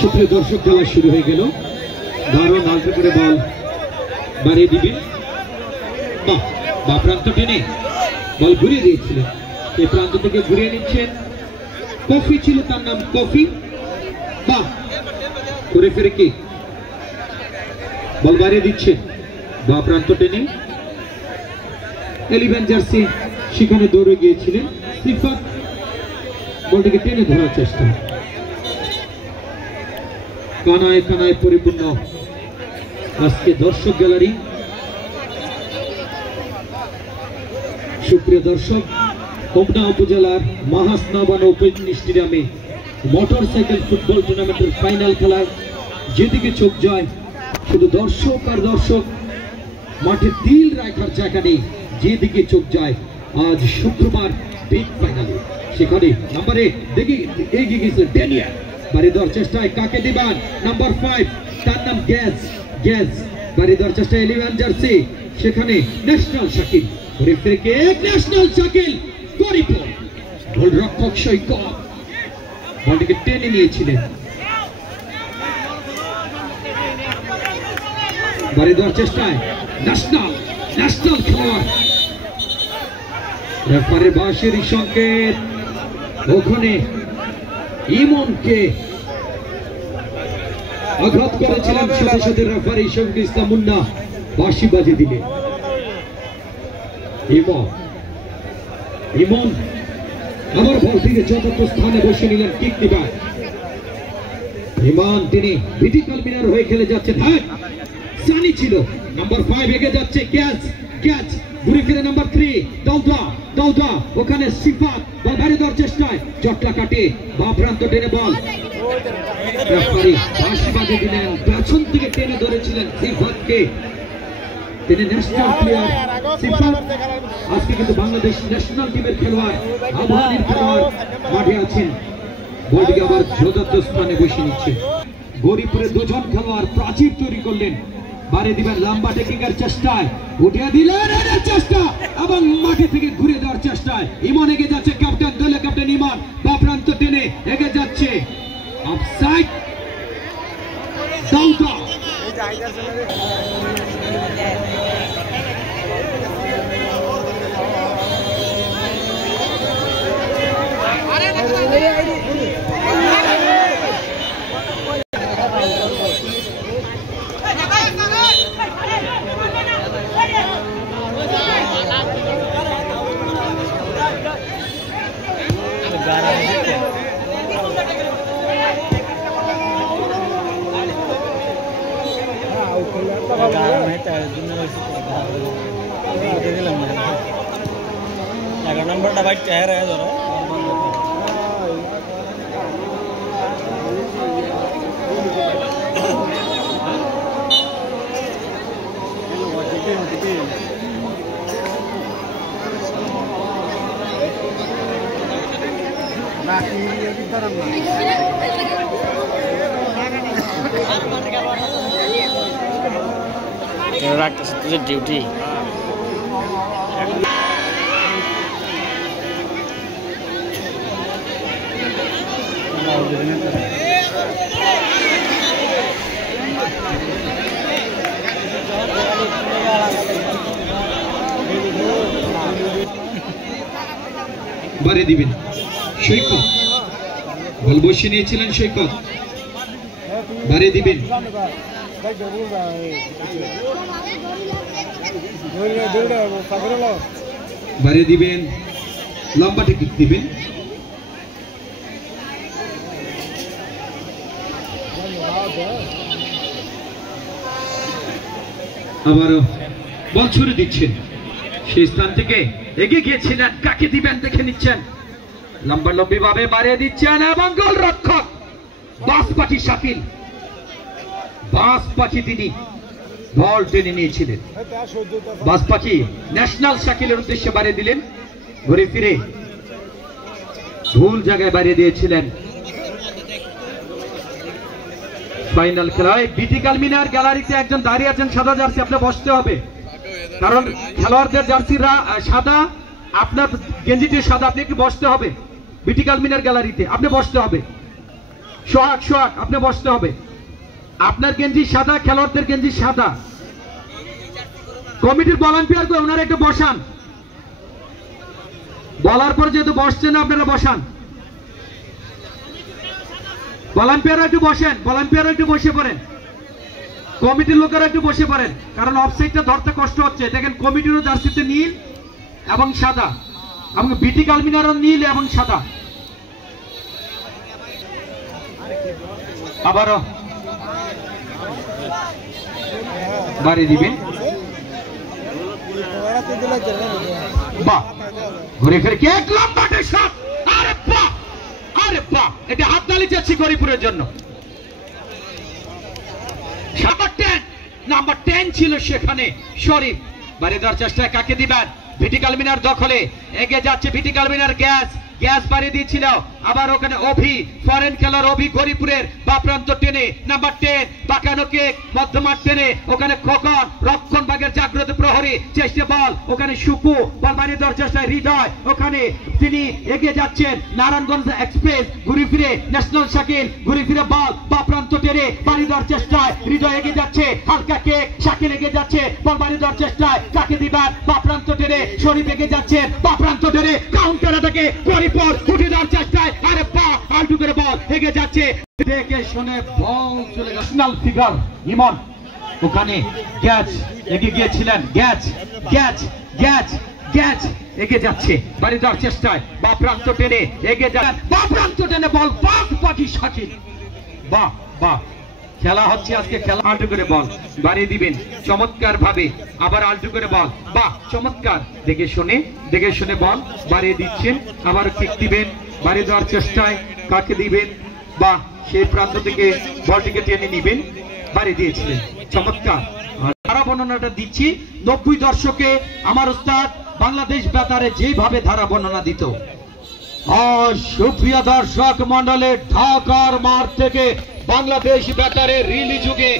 সুপ্রিয় দর্শক, খেলা শুরু হয়ে গেল। দারুণ আলতো করে বল বাড়িয়ে দিবেন। বা প্রান্ত টেনে বল ঘুরিয়ে দিয়েছিলেন, এই প্রান্ত থেকে ঘুরিয়ে নিচ্ছেন। কফি ছিল তার নাম, কফি। বা করে ফিরে কি বল বাড়িয়ে দিচ্ছেন, বা প্রান্ত টেনে 11 জার্সি সেখানে দৌড়ে গিয়েছিলেন। সিফাত বলটিকে টেনে ধরার চেষ্টা, কানায় কানায় পরিপূর্ণ আজকে দর্শক গ্যালারি। সুপ্রিয় দর্শক, হোমনা উপজেলার মাহাসনাবান ওপেন স্টেডিয়ামে মোটরসাইকেল ফুটবল টুর্নামেন্টের ফাইনাল খেলায় যেদিকে চোখ যায় শুধু দর্শক আর দর্শক, মাঠে দিল রাখার জায়গা নেই। যেদিকে চোখ যায় আজ শুক্রবার বিগ ফাইনালে, সেখানে নাম্বারে দেখি এগিয়ে গেছে ড্যানিয়েল। বাড়ি দেওয়ার চেষ্টায় কাকে দিবেন? নাম্বার 5, তার নাম গ্যাস। গ্যাস বাড়ি দেওয়ার চেষ্টায় 11 জার্সি, সেখানে ন্যাশনাল শাকিল। ন্যাশনাল শাকিল গরিপুর গোলরক্ষক সৈকত বলটিকে টেনে নিয়েছিলেন। বাড়ি দেওয়ার চেষ্টায় ন্যাশনাল খেলোয়াড়, রেফারির বাঁশির সংকেত। ওখানে ইমনকে আঘাত করেছিলেন সাথে সাথে রেফারি শফিকুল ইসলাম মুন্না বাঁশি বাজিয়ে দিলেন। ইমন আবার বলটিকে যথার্থ স্থানে বসে নিলেন। কিক দিবেন ইমন, তিনি ভিটিকাল মিনার হয়ে খেলে যাচ্ছেন। হ্যাঁ, সানি ছিল। নাম্বার 5 এগিয়ে যাচ্ছে। ক্যাচ ঘুরে ফিরে নাম্বার 3 দাউদা, ওখানে সিফাত বল বাইরে দেওয়ার চেষ্টায় জটলা কাটে বা প্রান্ত টেনে বল রেফারি বাঁশি বাজিয়ে দিলেন। পেছন থেকে টেনে ধরেছিলেন সিফাতকে। তিনি ন্যাশনাল প্লেয়ার সিফাত, আজকে কিন্তু বাংলাদেশ ন্যাশনাল টিমের খেলোয়াড়, আবহাওয়ার খেলোয়াড় মাঠে আছেন। বলটিকে আবার যথার্থ স্থানে বসে নিচ্ছে। গরিপুরে দুজন খেলোয়াড় প্রাচীর তৈরি করলেন। বাড়ি দিবেন লম্বা টেকিংয়ের চেষ্টায়, উঠিয়ে দিলেন চেষ্টা এবং মাঠে থেকে ঘুরে দেওয়ার চেষ্টায় ইমন এগিয়ে যাচ্ছে। ক্যাপ্টেন, দলীয় ক্যাপ্টেন ইমন বা প্রান্ত টেনে এগিয়ে যাচ্ছে। অফসাইড। দাউদা नंबर भाई चाह रहे हैं ডিউটি বাড়িয়ে দিবেন সৈকত, বল বসে নিয়েছিলেন সৈকত। বাড়িয়ে দিবেন বাড়িয়ে দিবেন লম্বাটে কিক দিবেন। আবারও বল ছুড়ে দিচ্ছেন। সেই স্থান থেকে এগিয়ে গিয়েছিলেন, কাকে দিবেন দেখে নিচ্ছেন। লম্বি ভাবে বাড়িয়ে দিচ্ছেন এবং গোল রক্ষক বাঁশপাখি শাকিল, বাঁশপাখি তিনি বল টেনে নিয়েছিলেন। বাঁশপাখি ন্যাশনাল শাকিলের উদ্দেশ্যে বাড়িয়ে দিলেন। ঘুরে ফিরে ভুল জায়গায় বাড়িয়ে দিয়েছিলেন। ফাইনাল খেলায় বিটিকাল মিনার গ্যালারিতে একজন দাঁড়িয়ে আছেন সাদা জার্সি, আপনার বসতে হবে, কারণ খেলোয়াড়দের জার্সিরা সাদা, আপনার গেঞ্জিটি সাদা, আপনি একটু বসতে হবে। বিটিকাল মিনার গ্যালারিতে আপনি বসতে হবে। সোহাগ সোহাগ আপনি বসতে হবে। আপনার গেঞ্জি সাদা, খেলোয়াড়দের গেঞ্জি সাদা। কমিটির ভলান্টিয়ার করে ওনারা একটু বসান। বলার পর যেহেতু বসছেন আপনারা বসান। ভলান্টিয়াররা একটু বসেন, ভলান্টিয়াররা একটু বসে পড়েন, কমিটির লোকেরা একটু বসে পড়েন, কারণ অফসাইডটা ধরতে কষ্ট হচ্ছে। দেখেন কমিটিরও জার্সিতে নীল এবং সাদা, এবং বিটি কালমিনারও নীল এবং সাদা। আবারও বাড়ি দিবেন। বাহ, ঘুরে ফিরে কি এক লম্বা শট! আরে বাহ, আরে বাহ, এটা হাততালি চাচ্ছি গরিপুরের জন্য। নাম্বার 10 ছিল সেখানে শরীফ। বাড়ি দেওয়ার চেষ্টায় কাকে দিবেন? ভিটি কালমিনার দখলে এগিয়ে যাচ্ছে ভিটি কালমিনার। গ্যাস বাড়ি দিয়েছিল, আবার ওখানে অভি, ফরেন খেলার অভি গরিপুরের বাপ্রান্ত টেনে নাম্বার 10 বাঁকানো কেক মধ্যমাঠ টেনে ওখানে খোকন রক্ষণ ভাগের জাগ্রত প্রহরী চেষ্টা বল ওখানে সুকু বল বাড়ি দেওয়ার চেষ্টায় হৃদয়, ওখানে তিনি এগিয়ে যাচ্ছেন। নারায়ণগঞ্জ এক্সপ্রেস ঘুরে ফিরে ন্যাশনাল শাকিল ঘুরে ফিরে বল বাপ্রান্ত টেনে বাড়ি দেওয়ার চেষ্টায় হৃদয় এগিয়ে যাচ্ছে। হালকা কেক শাকিল এগিয়ে যাচ্ছে, বল বাড়ি দেওয়ার চেষ্টায় কাকে দিবেন? বাপ্রান্ত টেনে শরীফ এগিয়ে যাচ্ছেন, বাপ্রান্ত টেনে কাউন্টার থেকে গরিপুর উঠে দেওয়ার চেষ্টায় আরে বাহ, আলটু করে বল এগিয়ে যাচ্ছে। দেখে শুনে বল চলে ন্যাশনাল ফিগার ইমন, ওখানে গ্যাচ এগিয়ে গিয়েছিলেন। গ্যাচ এগিয়ে যাচ্ছে বাড়ি দেওয়ার চেষ্টায়, বাপ্রান্ত টেনে এগিয়ে যান, বাপ্রান্ত টেনে বল পাখি শাকিল। বাহ বাহ, খেলা হচ্ছে আজকে, খেলা। আলটু করে বল বাড়িয়ে দিবেন চমৎকার ভাবে, আবার আলটু করে বল, বাহ চমৎকার। দেখে শুনে বল বাড়িয়ে দিচ্ছেন, আবার কিক দিবেন বাড়িয়ে দেওয়ার চেষ্টায় কাকে দিবেন? বাহ, সেই প্রান্ত থেকে বলটিকে টেনে নিবেন, বাড়িয়ে দিয়েছিলেন চমৎকার। ধারা বর্ণনাটা দিচ্ছি 90 দশকে আমার উস্তাদ বাংলাদেশ বেতারে যেভাবে ধারা বর্ণনা দিত। সুপ্রিয় দর্শক মন্ডলের ঢাকার মাঠ থেকে বাংলাদেশ বেতারে রিলি যুগে